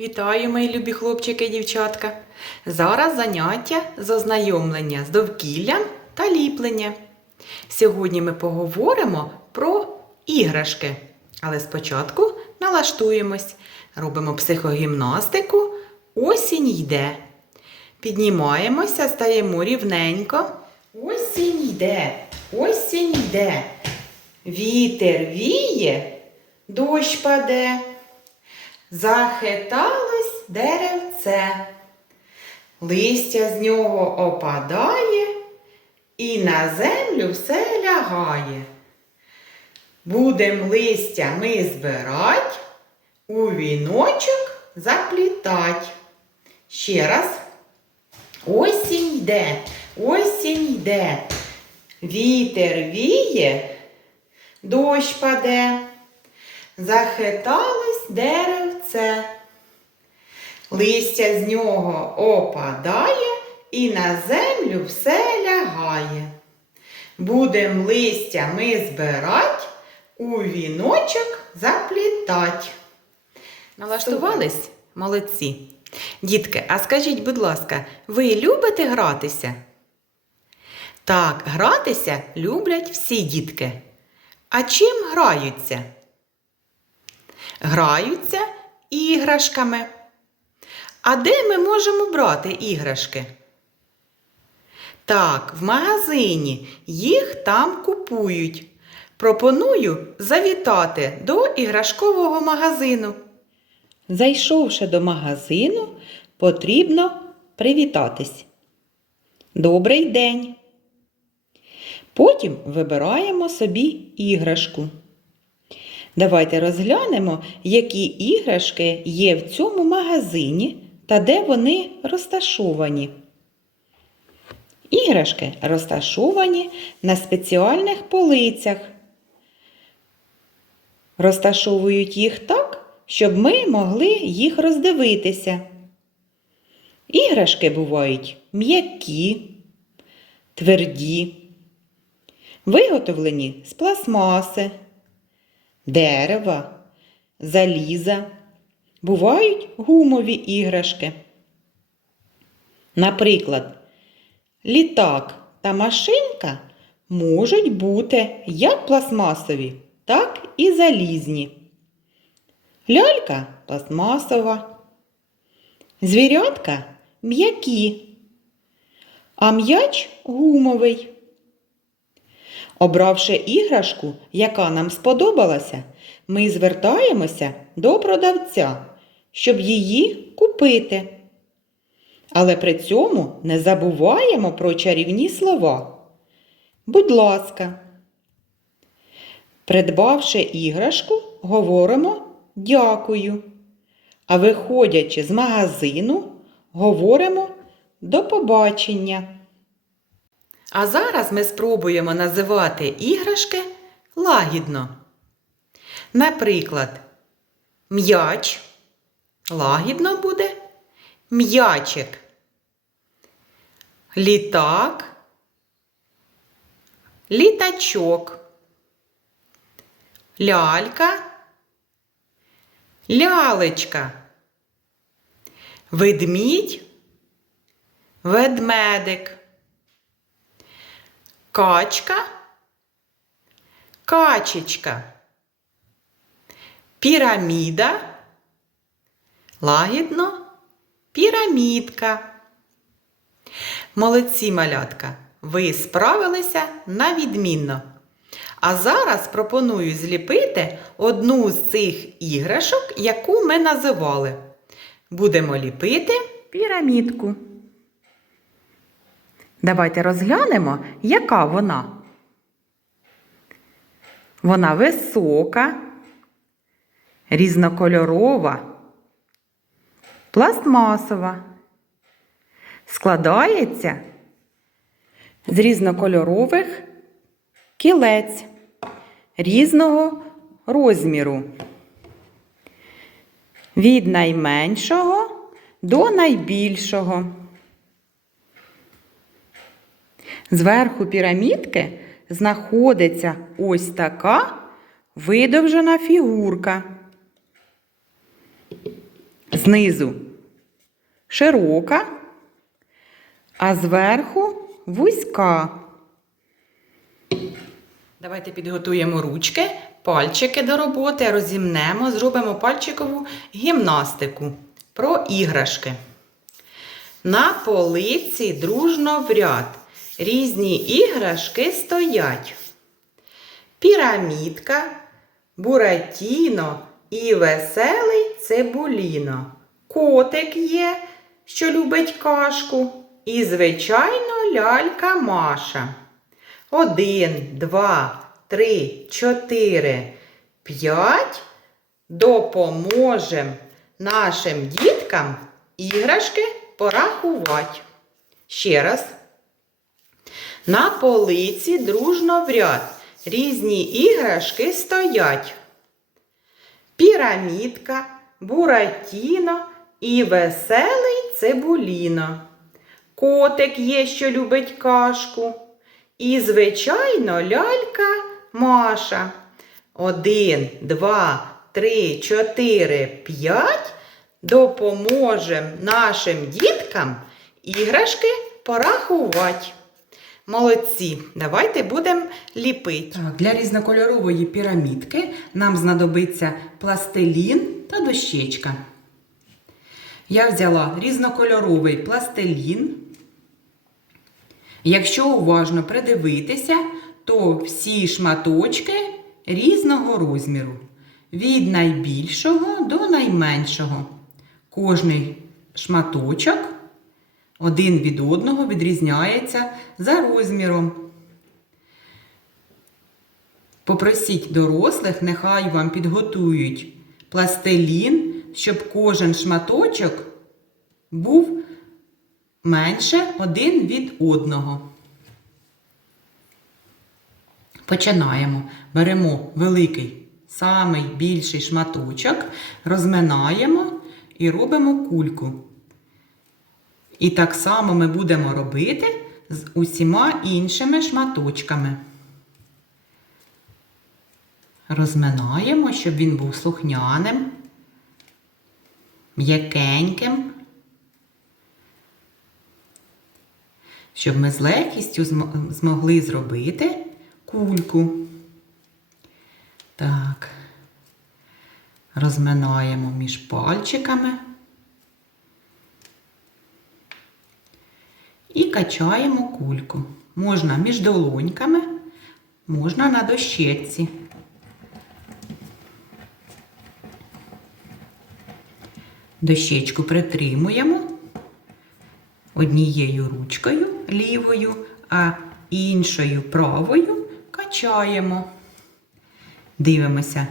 Вітаю, мої любі хлопчики і дівчатка. Зараз заняття з ознайомлення з довкіллям та ліплення. Сьогодні ми поговоримо про іграшки. Але спочатку налаштуємось, робимо психогімнастику. Осінь йде. Піднімаємося, стаємо рівненько. Осінь йде, осінь йде. Вітер віє, дощ паде. Захиталось деревце, листя з нього опадає і на землю все лягає. Будем листя ми збирать, у віночок заплітать. Ще раз. Осінь йде, осінь йде, вітер віє, дощ паде. Захиталось деревце. Листя з нього опадає і на землю все лягає. Будем листя ми збирать, у віночок заплітать. Налаштувались? Молодці. Дітки, а скажіть, будь ласка, ви любите гратися? Так, гратися люблять всі дітки. А чим граються? Граються іграшками. А де ми можемо брати іграшки? Так, в магазині їх там купують. Пропоную завітати до іграшкового магазину. Зайшовши до магазину, потрібно привітатись. Добрий день. Потім вибираємо собі іграшку. Давайте розглянемо, які іграшки є в цьому магазині та де вони розташовані. Іграшки розташовані на спеціальних полицях. Розташовують їх так, щоб ми могли їх роздивитися. Іграшки бувають м'які, тверді, виготовлені з пластмаси дерева, заліза, бувають гумові іграшки. Наприклад, літак та машинка можуть бути як пластмасові, так і залізні. Лялька пластмасова, звірятка м'які, а м'яч гумовий. Обравши іграшку, яка нам сподобалася, ми звертаємося до продавця, щоб її купити. Але при цьому не забуваємо про чарівні слова. Будь ласка, придбавши іграшку, говоримо дякую. А виходячи з магазину, говоримо до побачення. А зараз ми спробуємо називати іграшки лагідно. Наприклад, м'яч лагідно буде м'ячик. Літак, літачок, лялька, лялечка, ведмідь, ведмедик. Качка, качечка, піраміда, лагідно, пірамідка. Молодці малятка, ви справилися на відмінно. А зараз пропоную зліпити одну з цих іграшок, яку ми називали. Будемо ліпити пірамідку. Давайте розглянемо, яка вона. Вона висока, різнокольорова, пластмасова. Складається з різнокольорових кілець різного розміру. Від найменшого до найбільшого. Зверху пірамідки знаходиться ось така видовжена фігурка. знизу широка, а зверху вузька. Давайте підготуємо ручки, пальчики до роботи, розімнемо, зробимо пальчикову гімнастику про іграшки. На полиці дружно в ряд різні іграшки стоять. Пірамідка, буратіно і веселий цибуліно. Котик є, що любить кашку, і, звичайно, лялька Маша. Один, два, три, чотири, п'ять. Допоможем нашим діткам іграшки порахувати. Ще раз. На полиці дружно в ряд різні іграшки стоять. Пірамідка, буратіно і веселий цибуліно. Котик є, що любить кашку. І, звичайно, лялька Маша. Один, два, три, чотири, п'ять. Допоможем нашим діткам іграшки порахувати. Молодці, давайте будемо ліпити. Так, для різнокольорової пірамідки нам знадобиться пластилін та дощечка. Я взяла різнокольоровий пластилін. Якщо уважно придивитися, то всі шматочки різного розміру. Від найбільшого до найменшого. Кожний шматочок один від одного відрізняється за розміром. Попросіть дорослих, нехай вам підготують пластилін, щоб кожен шматочок був менше один від одного. Починаємо. Беремо великий, самий більший шматочок, розминаємо і робимо кульку. І так само ми будемо робити з усіма іншими шматочками. Розминаємо, щоб він був слухняним, м'якеньким, щоб ми з легкістю змогли зробити кульку. Так, розминаємо між пальчиками. І качаємо кульку. Можна між долоньками, можна на дощечці. Дощечку притримуємо однією ручкою лівою, а іншою правою качаємо. Дивимося,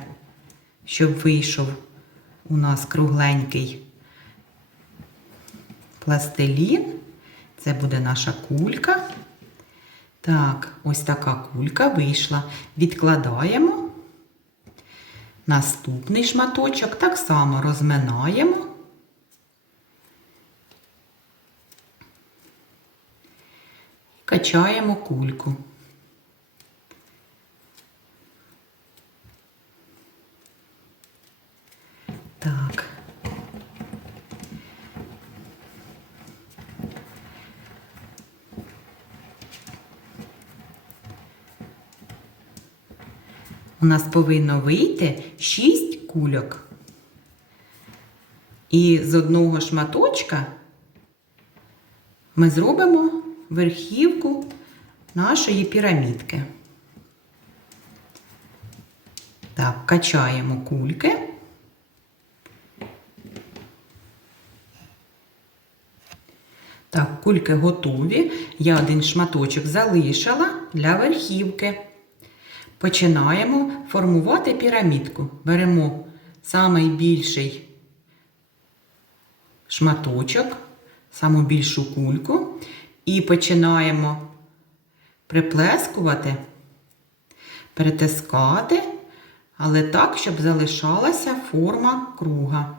щоб вийшов у нас кругленький пластилін. Це буде наша кулька. Так, ось така кулька вийшла. Відкладаємо. Наступний шматочок так само розминаємо. Качаємо кульку. Так. У нас повинно вийти 6 кульок. І з одного шматочка ми зробимо верхівку нашої пірамідки. Так, качаємо кульки. Так, кульки готові. Я один шматочок залишила для верхівки. Починаємо формувати пірамідку. Беремо самий більший шматочок, саму більшу кульку і починаємо приплескувати, притискати, але так, щоб залишалася форма круга.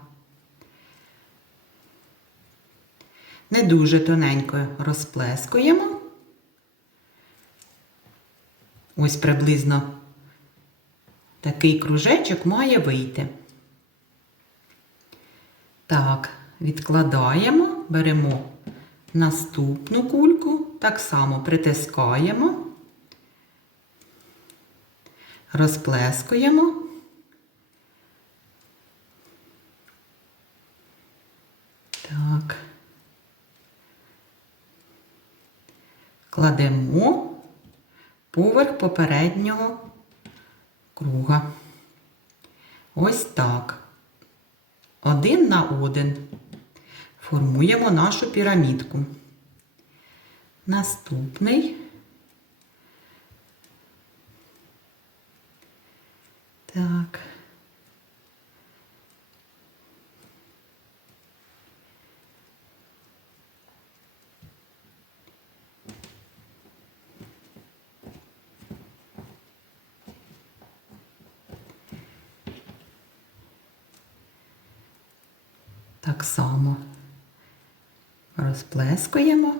Не дуже тоненько розплескуємо. Ось приблизно такий кружечок має вийти. Так, відкладаємо, беремо наступну кульку, так само притискаємо, розплескуємо. Так. Кладемо поверх попереднього круга. Ось так. Один на один. Формуємо нашу пірамідку. Наступний. Так. Так само розплескуємо.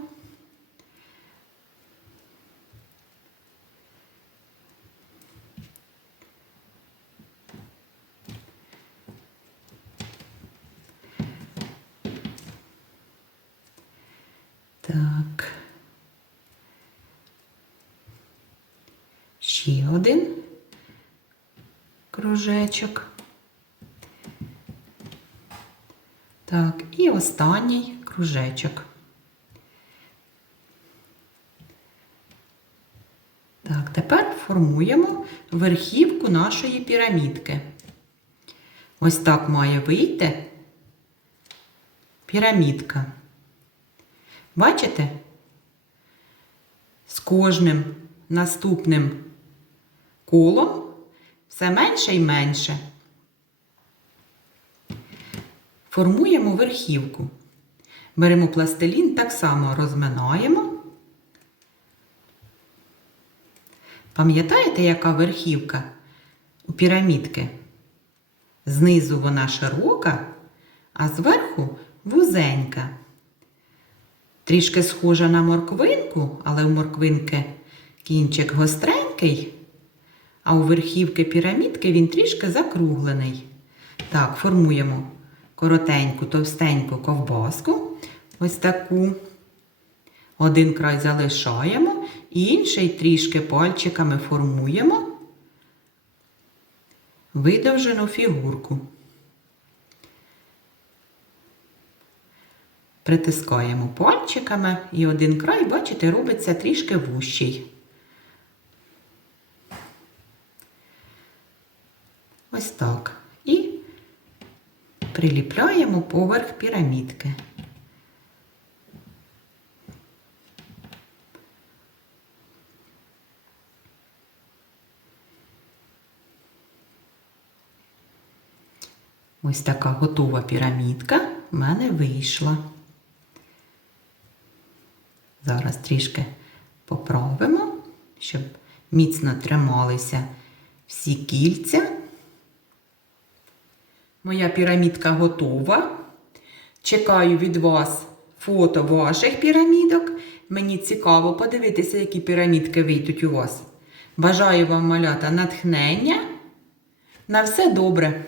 Так. Ще один кружечок. Так, і останній кружечок. Так, тепер формуємо верхівку нашої пірамідки. Ось так має вийти пірамідка. Бачите? З кожним наступним колом все менше і менше. Формуємо верхівку. Беремо пластилін, так само розминаємо. Пам'ятаєте, яка верхівка у пірамідки? Знизу вона широка, а зверху вузенька. Трішки схожа на морквинку, але у морквинки кінчик гостренький, а у верхівки пірамідки він трішки закруглений. Так, формуємо коротеньку, товстеньку ковбаску. Ось таку. Один край залишаємо, інший трішки пальчиками формуємо видовжену фігурку. Притискаємо пальчиками, і один край, бачите, робиться трішки вущий. Ось так. Приліпляємо поверх пірамідки. Ось така готова пірамідка в мене вийшла. Зараз трішки поправимо, щоб міцно трималися всі кільця. Моя пірамідка готова. Чекаю від вас фото ваших пірамідок. Мені цікаво подивитися, які пірамідки вийдуть у вас. Бажаю вам малята натхнення. На все добре!